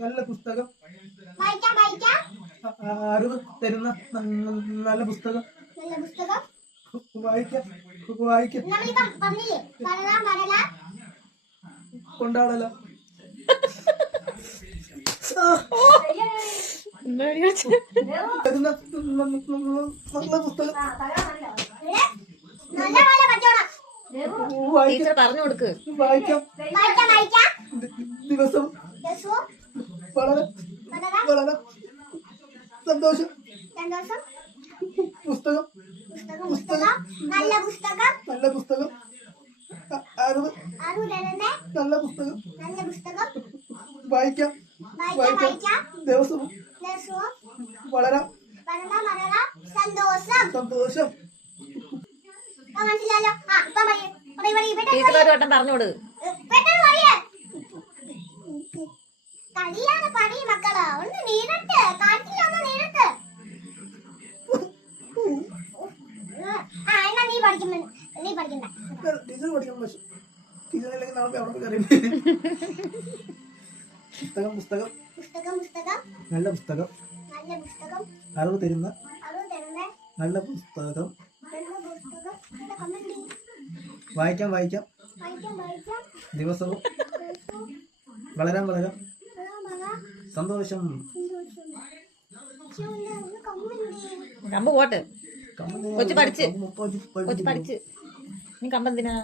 നല്ല പുസ്തകം അറിവ് തരുന്ന നല്ല പുസ്തകം വായിക്കാം കൊണ്ടാടല തരുന്ന നല്ല പുസ്തകം ടീച്ചർ പറഞ്ഞു കൊടുക്ക്. വായിക്കാം ദിവസം വളരെ വളരെ സന്തോഷം. പുസ്തകം നല്ല പുസ്തകം അറിവ് നല്ല പുസ്തകം വായിക്കാം ദിവസവും വളരെ സന്തോഷം. ടീച്ചർ ഒരു വട്ടം പറഞ്ഞോട്. മക്കളോ ഒന്ന് നീരട്ട് കാറ്റില്ല ഒന്ന് നീരട്ട്. എന്നാ നീ പഠിക്കണ്ട ടീച്ചർ പഠിക്കണം. പക്ഷെ ടീച്ചറില്ലെങ്കിൽ നാളെ അവിടെ കയറി. പുസ്തകം നല്ല പുസ്തകം അറിവ് തരുന്ന നല്ല പുസ്തകം വായിക്കാം ദിവസവും വളരെ വളരെ സന്തോഷം. കമ്പ് പോട്ട് കൊച്ചു പഠിച്ച് നീ കമ്പെന്തിനാ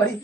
പഠി